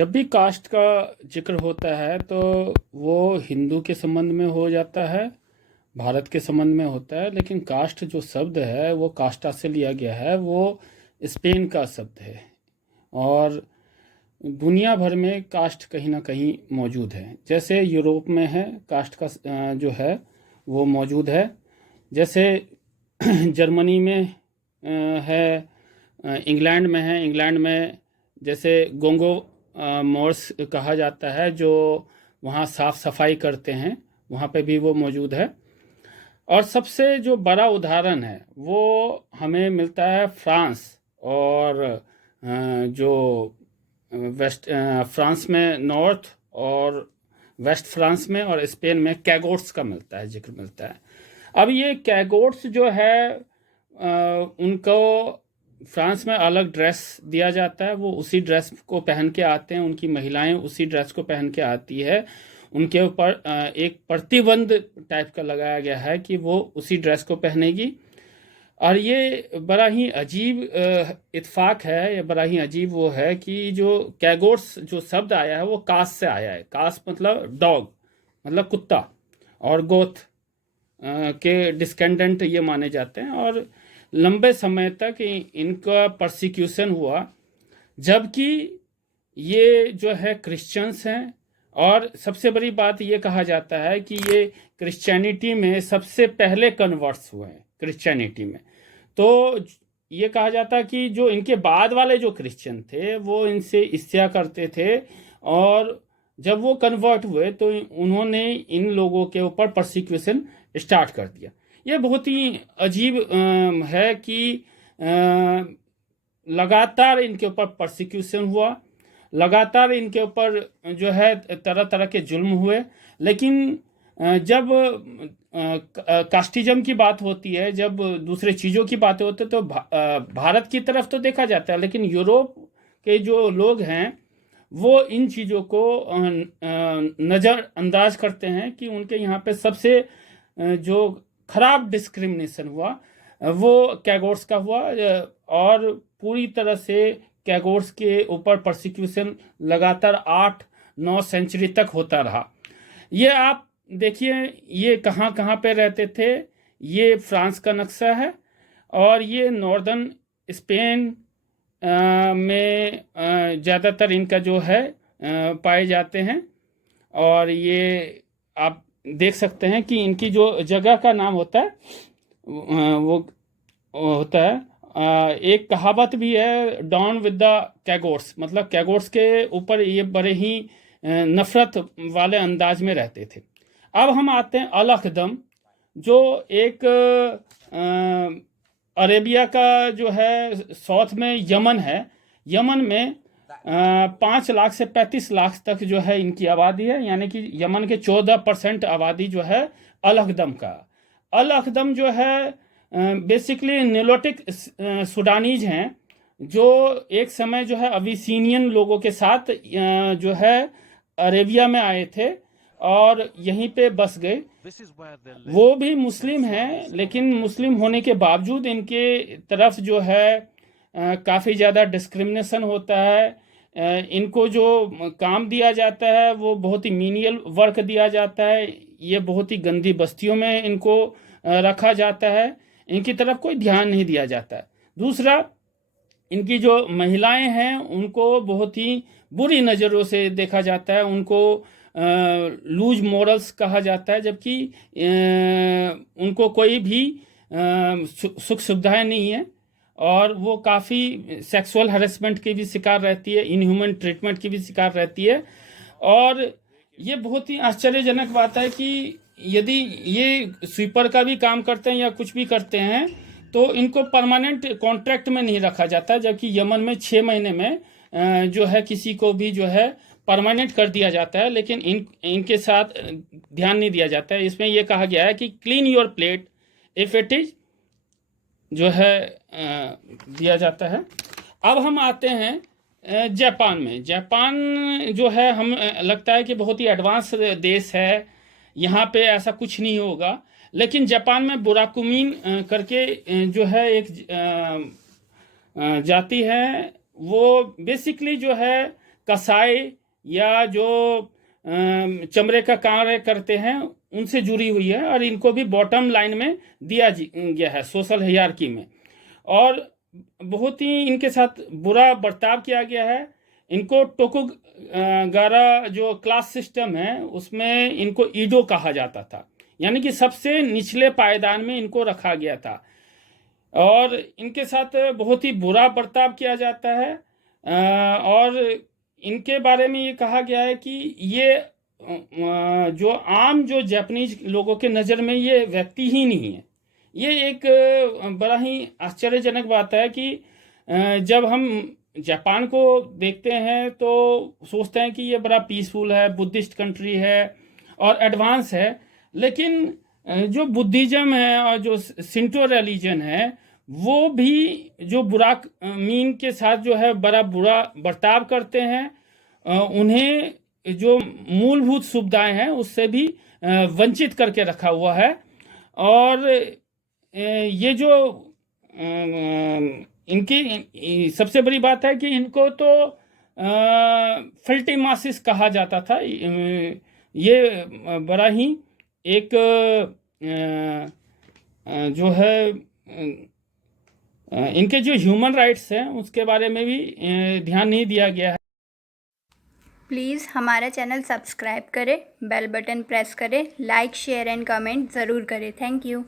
जब भी कास्ट का जिक्र होता है तो वो हिंदू के संबंध में हो जाता है, भारत के संबंध में होता है। लेकिन कास्ट जो शब्द है वो कास्टा से लिया गया है, वो स्पेन का शब्द है। और दुनिया भर में कास्ट कहीं ना कहीं मौजूद है। जैसे यूरोप में है कास्ट का जो है वो मौजूद है। जैसे जर्मनी में है, इंग्लैंड में है। इंग्लैंड में जैसे गोंगो मोर्स कहा जाता है, जो वहाँ साफ सफाई करते हैं, वहाँ पे भी वो मौजूद है। और सबसे जो बड़ा उदाहरण है वो हमें मिलता है फ्रांस और जो फ्रांस में नॉर्थ और वेस्ट फ्रांस में और स्पेन में कैगोट्स का मिलता है, जिक्र मिलता है। अब ये कैगोट्स जो है उनको फ्रांस में अलग ड्रेस दिया जाता है, वो उसी ड्रेस को पहन के आते हैं, उनकी महिलाएं उसी ड्रेस को पहन के आती है। उनके ऊपर एक प्रतिबंध टाइप का लगाया गया है कि वो उसी ड्रेस को पहनेगी। और ये बड़ा ही अजीब इत्फाक है, ये बड़ा ही अजीब वो है कि जो कैगोट्स जो शब्द आया है वो कास से आया है। कास मतलब डॉग, मतलब कुत्ता, और गोथ के डिस्केंडेंट ये माने जाते हैं। और लंबे समय तक इनका परसिक्यूशन हुआ, जबकि ये जो है क्रिश्चियंस हैं। और सबसे बड़ी बात ये कहा जाता है कि ये क्रिश्चियनिटी में सबसे पहले कन्वर्ट्स हुए हैं क्रिश्चियनिटी में। तो ये कहा जाता है कि जो इनके बाद वाले जो क्रिश्चियन थे वो इनसे ईर्ष्या करते थे, और जब वो कन्वर्ट हुए तो उन्होंने इन लोगों के ऊपर परसिक्यूशन स्टार्ट कर दिया। ये बहुत ही अजीब है कि लगातार इनके ऊपर परसिक्यूशन हुआ, लगातार इनके ऊपर जो है तरह तरह के जुल्म हुए। लेकिन जब कास्टिज्म की बात होती है, जब दूसरे चीज़ों की बातें होती है, तो भारत की तरफ तो देखा जाता है, लेकिन यूरोप के जो लोग हैं वो इन चीज़ों को नज़रअंदाज करते हैं कि उनके यहाँ पे सबसे जो खराब डिस्क्रिमिनेशन हुआ वो कैगोट्स का हुआ। और पूरी तरह से कैगोट्स के ऊपर परसिक्यूशन लगातार 8-9 सेंचुरी तक होता रहा। ये आप देखिए, ये कहाँ कहाँ पे रहते थे। ये फ्रांस का नक्शा है, और ये नॉर्दर्न स्पेन में ज़्यादातर इनका जो है पाए जाते हैं। और ये आप देख सकते हैं कि इनकी जो जगह का नाम होता है वो होता है, एक कहावत भी है, डॉन विद द कैगोट्स, मतलब कैगोट्स के ऊपर ये बड़े ही नफरत वाले अंदाज में रहते थे। अब हम आते हैं अल अकदम, जो एक अरेबिया का जो है साउथ में यमन है। यमन में 5 लाख से 35 लाख तक जो है इनकी आबादी है, यानी कि यमन के 14% आबादी जो है अल अकदम का। अल अकदम जो है बेसिकली निलोटिक सूडानीज हैं, जो एक समय जो है अबिसिनियन लोगों के साथ जो है अरेबिया में आए थे और यहीं पे बस गए। वो भी मुस्लिम हैं, लेकिन मुस्लिम होने के बावजूद इनके तरफ जो है काफ़ी ज़्यादा डिस्क्रिमिनेशन होता है। इनको जो काम दिया जाता है वो बहुत ही मीनियल वर्क दिया जाता है। ये बहुत ही गंदी बस्तियों में इनको रखा जाता है, इनकी तरफ कोई ध्यान नहीं दिया जाता है। दूसरा, इनकी जो महिलाएं हैं उनको बहुत ही बुरी नज़रों से देखा जाता है, उनको लूज मॉरल्स कहा जाता है, जबकि उनको कोई भी सुख सुविधाएं नहीं है। और वो काफ़ी सेक्सुअल हरेसमेंट की भी शिकार रहती है, इनह्यूमन ट्रीटमेंट की भी शिकार रहती है। और ये बहुत ही आश्चर्यजनक बात है कि यदि ये स्वीपर का भी काम करते हैं या कुछ भी करते हैं तो इनको परमानेंट कॉन्ट्रैक्ट में नहीं रखा जाता, जबकि यमन में 6 महीने में जो है किसी को भी जो है परमानेंट कर दिया जाता है, लेकिन इनके साथ ध्यान नहीं दिया जाता है। इसमें यह कहा गया है कि clean your plate if it is जो है दिया जाता है। अब हम आते हैं जापान में। जापान जो है हम लगता है कि बहुत ही एडवांस देश है, यहाँ पे ऐसा कुछ नहीं होगा। लेकिन जापान में बुराकुमिन करके जो है एक जाति है, वो बेसिकली जो है कसाई या जो चमड़े का कार्य करते हैं उनसे जुड़ी हुई है, और इनको भी बॉटम लाइन में दिया गया है सोशल हायरार्की में। और बहुत ही इनके साथ बुरा बर्ताव किया गया है। इनको टोकुगावा जो क्लास सिस्टम है उसमें इनको ईडो कहा जाता था, यानी कि सबसे निचले पायदान में इनको रखा गया था, और इनके साथ बहुत ही बुरा बर्ताव किया जाता है। और इनके बारे में ये कहा गया है कि ये जो आम जो जापानीज लोगों के नज़र में ये व्यक्ति ही नहीं है। ये एक बड़ा ही आश्चर्यजनक बात है कि जब हम जापान को देखते हैं तो सोचते हैं कि ये बड़ा पीसफुल है, बुद्धिस्ट कंट्री है और एडवांस है, लेकिन जो बुद्धिज्म है और जो शिंटो रिलीजन है वो भी जो बुरा मीन के साथ जो है बड़ा बुरा बर्ताव करते हैं। उन्हें जो मूलभूत सुविधाएं हैं उससे भी वंचित करके रखा हुआ है। और ये जो इनकी सबसे बड़ी बात है कि इनको तो फिल्टीमासिस कहा जाता था। ये बड़ा ही एक जो है इनके जो ह्यूमन राइट्स हैं उसके बारे में भी ध्यान नहीं दिया गया है। प्लीज़ हमारा चैनल सब्सक्राइब करें, बेल बटन प्रेस करें, लाइक शेयर एंड कमेंट ज़रूर करें। Thank you.